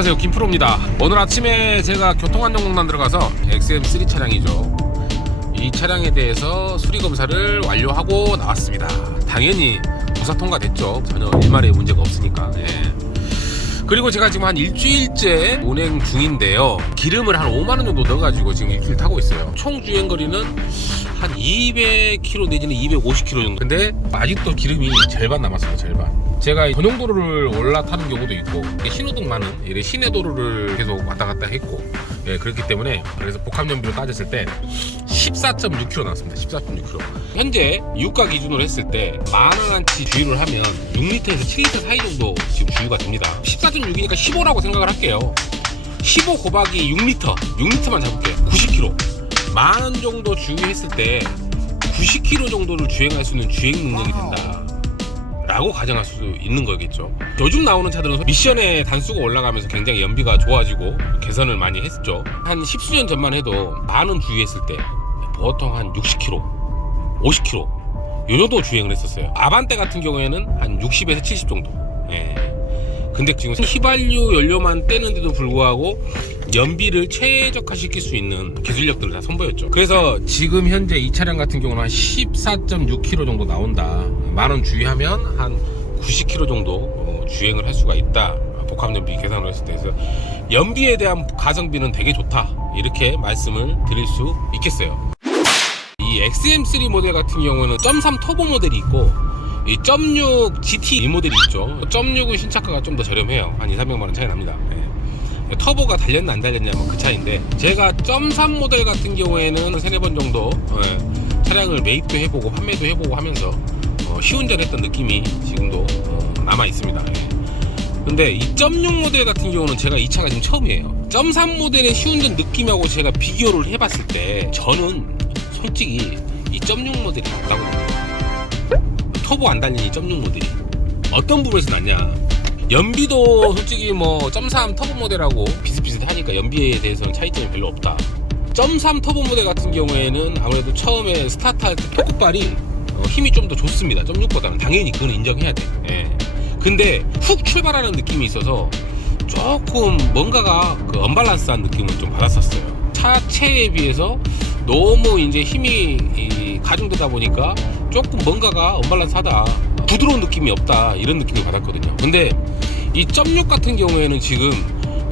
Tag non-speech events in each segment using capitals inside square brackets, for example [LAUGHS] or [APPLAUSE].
안녕하세요. 김프로입니다. 오늘 아침에 제가 교통안전공단 들어가서 XM3 차량이죠. 이 차량에 대해서 수리검사를 완료하고 나왔습니다. 당연히 무사 통과됐죠. 전혀 일말의 문제가 없으니까. 예. 그리고 제가 지금 한 일주일째 운행 중인데요. 기름을 한 5만원 정도 넣어가지고 지금 일주일 타고 있어요. 총 주행거리는 한 200km 내지는 250km 정도. 근데 아직도 기름이 절반 남았어요 절반. 제가 전용도로를 올라타는 경우도 있고 이게 신호등 많은 이래 시내 도로를 계속 왔다 갔다 했고 예, 그렇기 때문에 그래서 복합연비로 따졌을 때 14.6km 나왔습니다 14.6km 현재 유가 기준으로 했을 때 만원어치 주유를 하면 6리터에서 7리터 사이 정도 지금 주유가 됩니다. 14.6이니까 15라고 생각을 할게요. 15 곱하기 6리터 6리터만 잡을게요. 90km 만 원 정도 주유했을 때 90km 정도를 주행할 수 있는 주행 능력이 된다 라고 가정할 수 있는 거겠죠. 요즘 나오는 차들은 미션의 단수가 올라가면서 굉장히 연비가 좋아지고 개선을 많이 했죠. 한 십수년 전만 해도 만 원 주유했을 때 보통 한 60km 50km 요 정도 주행을 했었어요. 아반떼 같은 경우에는 한 60에서 70 정도. 예. 근데 지금 휘발유 연료만 떼는데도 불구하고 연비를 최적화시킬 수 있는 기술력들을 다 선보였죠. 그래서 지금 현재 이 차량 같은 경우는 한 14.6km 정도 나온다. 만원 주유하면 한 90km 정도 어, 주행을 할 수가 있다. 복합 연비 계산을 했을 때 그래서 연비에 대한 가성비는 되게 좋다. 이렇게 말씀을 드릴 수 있겠어요. 이 XM3 모델 같은 경우는 0.3 터보 모델이 있고 이0.6 GT 이 모델이 있죠. 0.6은 신차가가 좀 더 저렴해요. 한 2, 300만 원 차이 납니다. 예. 터보가 달렸나 안 달렸냐 뭐 그 차이인데 제가 0.3 모델 같은 경우에는 세네 번 정도 예, 차량을 매입도 해보고 판매도 해보고 하면서 어, 시운전했던 느낌이 지금도 어, 남아 있습니다. 예. 근데 이0.6 모델 같은 경우는 제가 이 차가 지금 처음이에요. 0.3 모델의 시운전 느낌하고 제가 비교를 해봤을 때 저는 솔직히 이0.6 모델이 낫다고 봅니다. 터보 안 달린 이0.6 모델이 어떤 부분에서 낫냐? 연비도 솔직히 뭐0.3 터보 모델하고 비슷비슷하니까 연비에 대해서는 차이점이 별로 없다. 0.3 터보 모델 같은 경우에는 아무래도 처음에 스타트할 때 표급발이 어, 힘이 좀 더 좋습니다. 0.6보다는 당연히 그건 인정해야 돼. 예. 근데 훅 출발하는 느낌이 있어서 조금 뭔가가 그 언밸런스한 느낌을 좀 받았었어요. 차체에 비해서 너무 이제 힘이 이 가중되다 보니까 조금 뭔가가 언밸런스하다. 부드러운 느낌이 없다. 이런 느낌을 받았거든요. 근데 이 .6 같은 경우에는 지금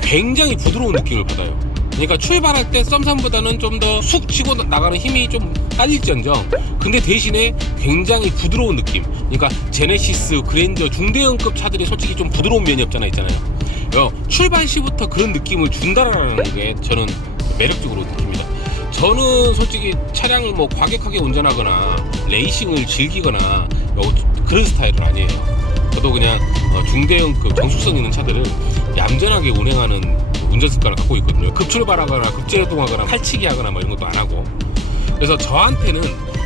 굉장히 부드러운 느낌을 받아요. 그러니까 출발할 때 썸삼보다는 좀 더 쑥 치고 나가는 힘이 좀 딸릴지언정 근데 대신에 굉장히 부드러운 느낌 그러니까 제네시스, 그랜저 중대형급 차들이 솔직히 좀 부드러운 면이 없잖아 있잖아요 어, 출발 시부터 그런 느낌을 준다라는 게 저는 매력적으로 느낍니다 저는 솔직히 차량을 뭐 과격하게 운전하거나 레이싱을 즐기거나 어, 그런 스타일은 아니에요 저도 그냥 어, 중대형급 정숙성 있는 차들을 얌전하게 운행하는 운전 습관을 갖고 있거든요. 급출발하거나 급제동하거나 팔치기 하거나 뭐 이런 것도 안 하고. 그래서 저한테는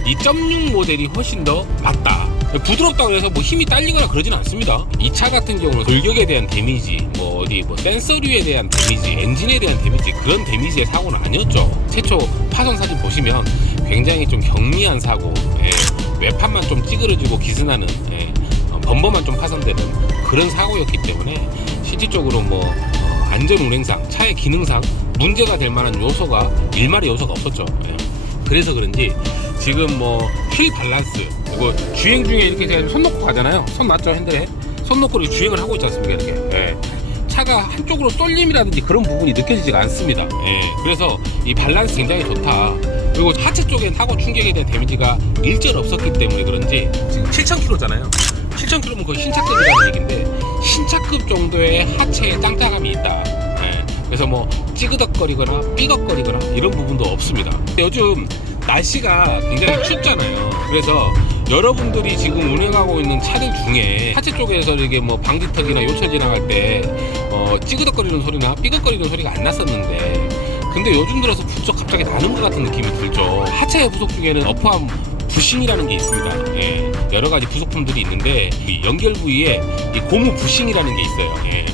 이 .6 모델이 훨씬 더 맞다. 부드럽다고 해서 뭐 힘이 딸리거나 그러진 않습니다. 이 차 같은 경우는 돌격에 대한 데미지, 뭐 어디 뭐 센서류에 대한 데미지, 엔진에 대한 데미지 그런 데미지의 사고는 아니었죠. 최초 파손 사진 보시면 굉장히 좀 경미한 사고, 예, 외판만 좀 찌그러지고 기스나는 예, 어, 범버만 좀 파손되는 그런 사고였기 때문에 실질적으로 뭐 어, 안전 운행상 차의 기능상 문제가 될 만한 요소가 일말의 요소가 없었죠. 예. 그래서 그런지 지금 뭐 휠 밸런스 이거 주행 중에 이렇게 제가 손 놓고 가잖아요. 손 놨죠 핸들에 손 놓고 주행을 하고 있지 않습니까 이렇게. 예. 차가 한쪽으로 쏠림이라든지 그런 부분이 느껴지지가 않습니다. 예. 그래서 이 밸런스 굉장히 좋다. 그리고 하체 쪽에 사고 충격에 대한 데미지가 일절 없었기 때문에 그런지 지금 7,000km잖아요. 7,000km면 거의 신차급이라는 얘기인데 신차급 정도의 하체에 짱짱함이 있다. 예. 그래서 뭐 찌그덕거리거나 삐걱거리거나 이런 부분도 없습니다. 요즘 날씨가 굉장히 춥잖아요. 그래서 여러분들이 지금 운행하고 있는 차들 중에 하체 쪽에서 이게 뭐 방지턱이나 요철 지나갈 때 어, 찌그덕거리는 소리나 삐걱거리는 소리가 안 났었는데 근데 요즘 들어서 부쩍 갑자기 나는 것 같은 느낌이 들죠. 하체 부속 중에는 어퍼암 부싱이라는 게 있습니다. 예, 여러 가지 부속품들이 있는데 이 연결 부위에 이 고무 부싱이라는 게 있어요. 예.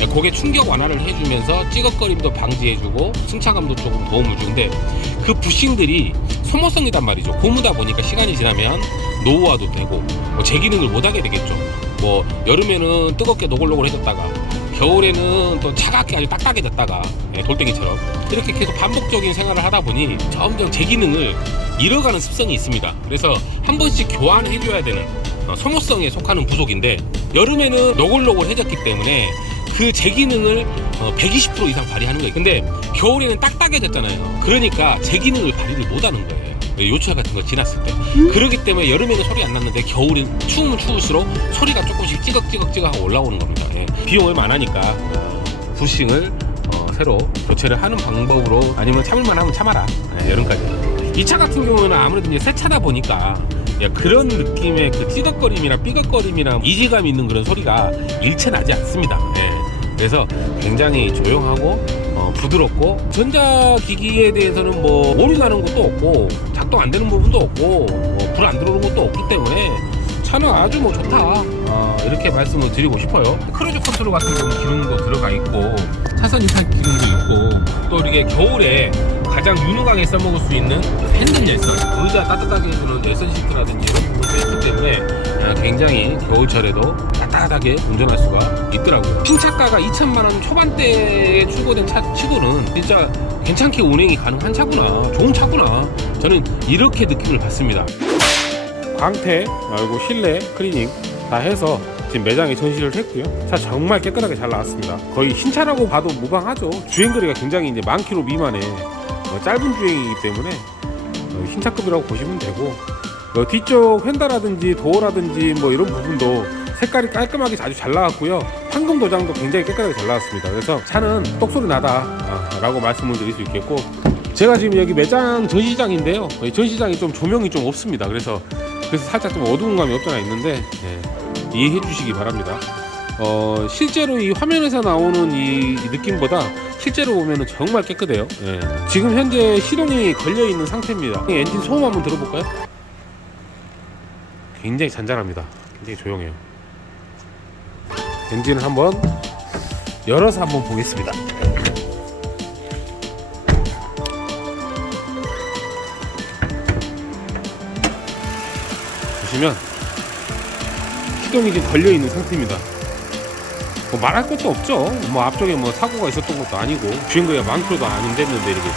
예, 고개 충격 완화를 해주면서 찌걱거림도 방지해주고 승차감도 조금 도움을 주는데 그 부싱들이 소모성이단 말이죠. 고무다 보니까 시간이 지나면 노후화도 되고 뭐 재기능을 못하게 되겠죠. 뭐 여름에는 뜨겁게 노골노골해졌다가 겨울에는 또 차갑게 아주 딱딱해졌다가 예, 돌덩이처럼 이렇게 계속 반복적인 생활을 하다 보니 점점 제 기능을 잃어가는 습성이 있습니다. 그래서 한 번씩 교환해줘야 되는 어, 소모성에 속하는 부속인데 여름에는 노골노골해졌기 때문에 그 제 기능을 어, 120% 이상 발휘하는 거예요. 근데 겨울에는 딱딱해졌잖아요. 그러니까 제 기능을 발휘를 못하는 거예요. 요철 같은 거 지났을 때. 그렇기 때문에 여름에는 소리 안 났는데 겨울엔 추우면 추울수록 소리가 조금씩 찌걱찌걱찌걱하고 올라오는 겁니다. 예. 비용 얼마 안 하니까 어, 부싱을 어, 새로 교체를 하는 방법으로 아니면 참을만 하면 참아라. 예, 여름까지. 이 차 같은 경우는 아무래도 이제 새 차다 보니까 야, 그런 느낌의 그 찌덕거림이랑 삐걱거림이랑 이질감 있는 그런 소리가 일체 나지 않습니다. 예. 그래서 굉장히 조용하고 어, 부드럽고 전자기기에 대해서는 뭐 오류 나는 것도 없고 작동 안 되는 부분도 없고 뭐 불안 들어오는 것도 없기 때문에 차는 아주 뭐 좋다. 어, 이렇게 말씀을 드리고 싶어요. 크루즈 컨트롤 같은 경우는 기능도 들어가 있고 차선 이탈 기능도 있고 또 이게 겨울에 가장 유능하게 써먹을 수 있는 핸들 열선. 의자 따뜻하게 해주는 열선 시트라든지 이런 부분도 있기 때문에 아, 굉장히 겨울철에도 따뜻하게 운전할 수가 있더라고요. 신차가가 2천만 원 초반대에 출고된 차 치고는 진짜 괜찮게 운행이 가능한 차구나 좋은 차구나 저는 이렇게 느낌을 받습니다 광태 그리고 실내 클리닝 다 해서 지금 매장에 전시를 했고요. 차 정말 깨끗하게 잘 나왔습니다. 거의 신차라고 봐도 무방하죠. 주행거리가 굉장히 이제 만 킬로 미만의 어, 짧은 주행이기 때문에 어, 신차급이라고 보시면 되고 어, 뒤쪽 휀다라든지 도어라든지 뭐 이런 부분도 색깔이 깔끔하게 아주 잘 나왔고요. 황금 도장도 굉장히 깨끗하게 잘 나왔습니다. 그래서 차는 똑소리 나다라고 말씀을 드릴 수 있겠고 제가 지금 여기 매장 전시장인데요. 이 전시장이 좀 조명이 좀 없습니다. 그래서 그래서 살짝 좀 어두운 감이 없잖아 있는데 예, 이해해 주시기 바랍니다. 어, 실제로 이 화면에서 나오는 이 느낌보다 실제로 보면은 정말 깨끗해요. 예. 지금 현재 시동이 걸려 있는 상태입니다. 이 엔진 소음 한번 들어볼까요? 굉장히 잔잔합니다. 굉장히 조용해요. 엔진을 한번 열어서 한번 보겠습니다. 보시면 시동이 지금 걸려 있는 상태입니다. 뭐 말할 것도 없죠. 뭐 앞쪽에 뭐 사고가 있었던 것도 아니고 주행거리가 많고도 안 됐는데 이렇게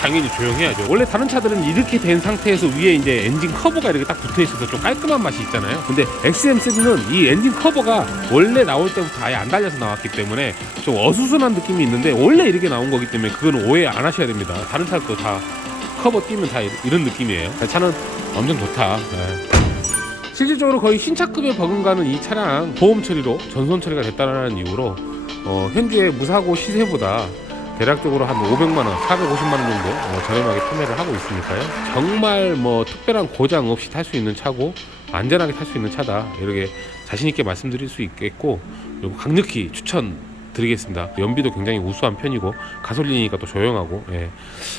당연히 조용해야죠. 원래 다른 차들은 이렇게 된 상태에서 위에 이제 엔진 커버가 이렇게 딱 붙어 있어서 좀 깔끔한 맛이 있잖아요. 근데 XM3는 이 엔진 커버가 원래 나올 때부터 아예 안 달려서 나왔기 때문에 좀 어수선한 느낌이 있는데 원래 이렇게 나온 거기 때문에 그건 오해 안 하셔야 됩니다. 다른 차도 다 커버 띄면 다 이런 느낌이에요. 차는 엄청 좋다. 네. 실질적으로 거의 신차급에 버금가는 이 차량 보험 처리로 전손 처리가 됐다는 이유로 어, 현재 무사고 시세보다 대략적으로 한 500만 원, 450만 원 정도 어, 저렴하게 판매를 하고 있으니까요. 정말 뭐 특별한 고장 없이 탈 수 있는 차고 안전하게 탈 수 있는 차다 이렇게 자신 있게 말씀드릴 수 있겠고 그리고 강력히 추천. 드리겠습니다. 연비도 굉장히 우수한 편이고 가솔린이니까 또 조용하고 예.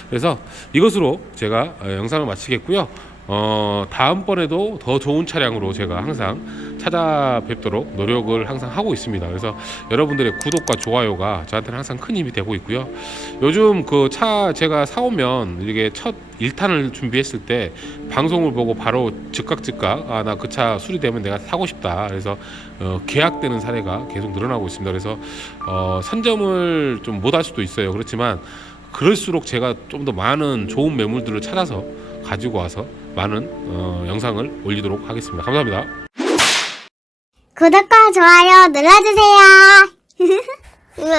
그래서 이것으로 제가 어, 영상을 마치겠고요. 어, 다음번에도 더 좋은 차량으로 제가 항상 찾아뵙도록 노력을 항상 하고 있습니다. 그래서 여러분들의 구독과 좋아요가 저한테는 항상 큰 힘이 되고 있고요. 요즘 그 차 제가 사오면 이게 첫 1탄을 준비했을 때 방송을 보고 바로 즉각 즉각 아 나 그 차 수리되면 내가 사고 싶다. 그래서 어, 계약되는 사례가 계속 늘어나고 있습니다. 그래서 어, 선점을 좀 못 할 수도 있어요. 그렇지만 그럴수록 제가 좀 더 많은 좋은 매물들을 찾아서 가지고 와서 많은 어, 영상을 올리도록 하겠습니다. 감사합니다. 구독과 좋아요 눌러주세요. [LAUGHS] 이거